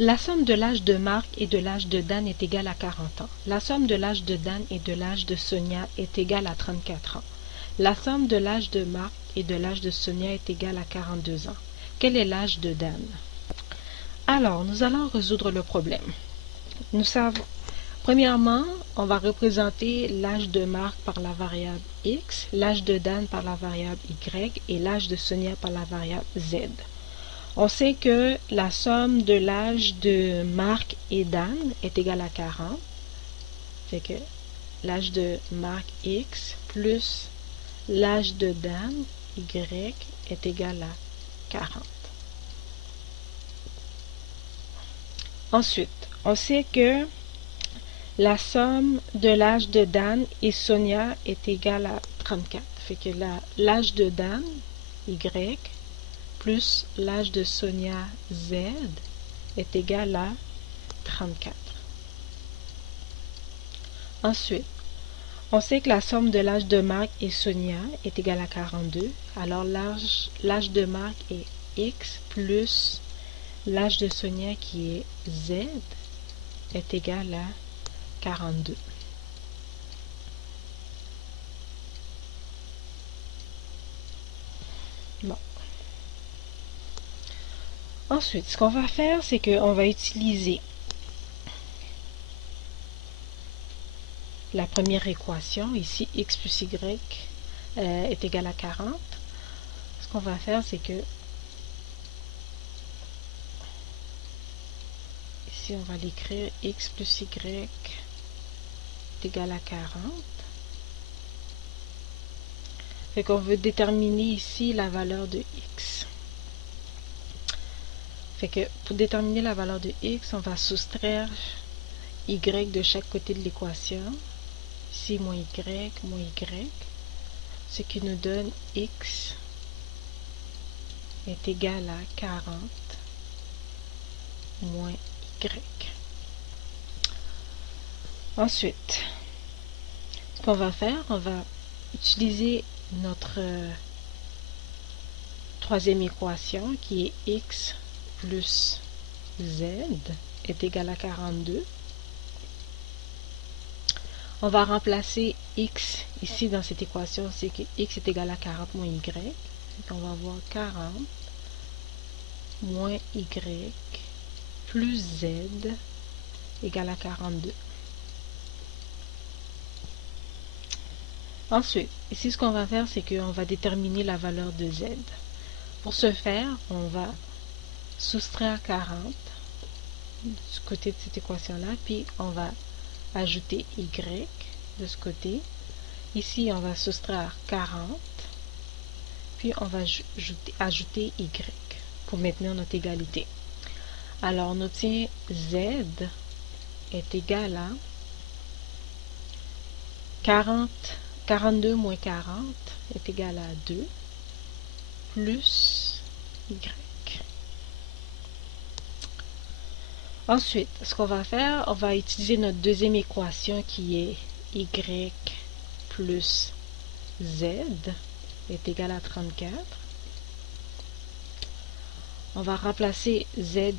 La somme de l'âge de Marc et de l'âge de Dan est égale à 40 ans. La somme de l'âge de Dan et de l'âge de Sonia est égale à 34 ans. La somme de l'âge de Marc et de l'âge de Sonia est égale à 42 ans. Quel est l'âge de Dan? Alors, nous allons résoudre le problème. Nous savons, premièrement, on va représenter l'âge de Marc par la variable x, l'âge de Dan par la variable y et l'âge de Sonia par la variable z. On sait que la somme de l'âge de Marc et Dan est égale à 40. Fait que l'âge de Marc x plus l'âge de Dan y est égal à 40. Ensuite, on sait que la somme de l'âge de Dan et Sonia est égale à 34. Fait que l'âge de Dan y plus l'âge de Sonia z est égal à 34. Ensuite, on sait que la somme de l'âge de Marc et Sonia est égale à 42. Alors l'âge de Marc est x plus l'âge de Sonia qui est z est égal à 42. Bon. Ensuite, ce qu'on va faire, c'est qu'on va utiliser la première équation, ici x plus y est égal à 40. Ce qu'on va faire, c'est que ici on va l'écrire x plus y est égal à 40. Fait qu'on veut déterminer ici la valeur de x. Fait que pour déterminer la valeur de x, on va soustraire y de chaque côté de l'équation. Ici, moins y, ce qui nous donne x est égal à 40 moins y. Ensuite, ce qu'on va faire, on va utiliser notre troisième équation qui est x plus z est égal à 42. On va remplacer x ici dans cette équation, c'est que x est égal à 40 moins y. Donc on va avoir 40 moins y plus z égale à 42. Ensuite, ici ce qu'on va faire, c'est qu'on va déterminer la valeur de z. Pour ce faire, on va soustraire 40 du côté de cette équation-là, puis on va ajouter y de ce côté. Ici, on va soustraire 40, puis on va ajouter y pour maintenir notre égalité. Alors, on obtient z est égal à 42 moins 40 est égal à 2 plus y. Ensuite, ce qu'on va faire, on va utiliser notre deuxième équation qui est y plus z est égal à 34. On va remplacer z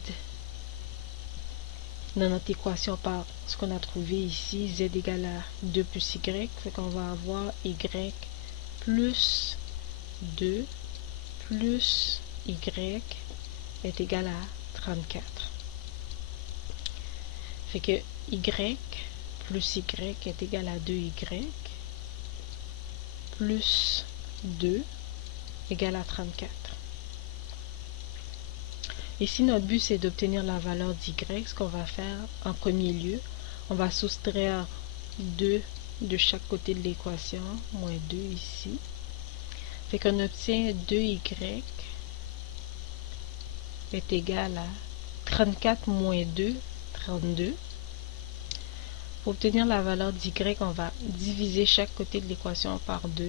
dans notre équation par ce qu'on a trouvé ici, z égale à 2 plus y, fait qu'on va avoir y plus 2 plus y est égal à 34. Fait que y plus y est égal à 2y plus 2 égale à 34. Ici, notre but, c'est d'obtenir la valeur d'y. Ce qu'on va faire, en premier lieu, on va soustraire 2 de chaque côté de l'équation, moins 2 ici. Fait qu'on obtient 2y est égal à 34 moins 2, 32. Pour obtenir la valeur d'y, on va diviser chaque côté de l'équation par 2.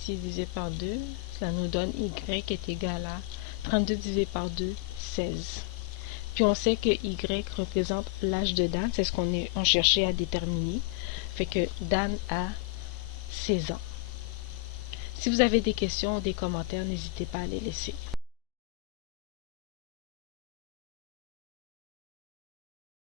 Ici, divisé par 2, ça nous donne y est égal à 32 divisé par 2, 16. Puis on sait que y représente l'âge de Dan, c'est ce qu'on cherchait à déterminer. Fait que Dan a 16 ans. Si vous avez des questions ou des commentaires, n'hésitez pas à les laisser.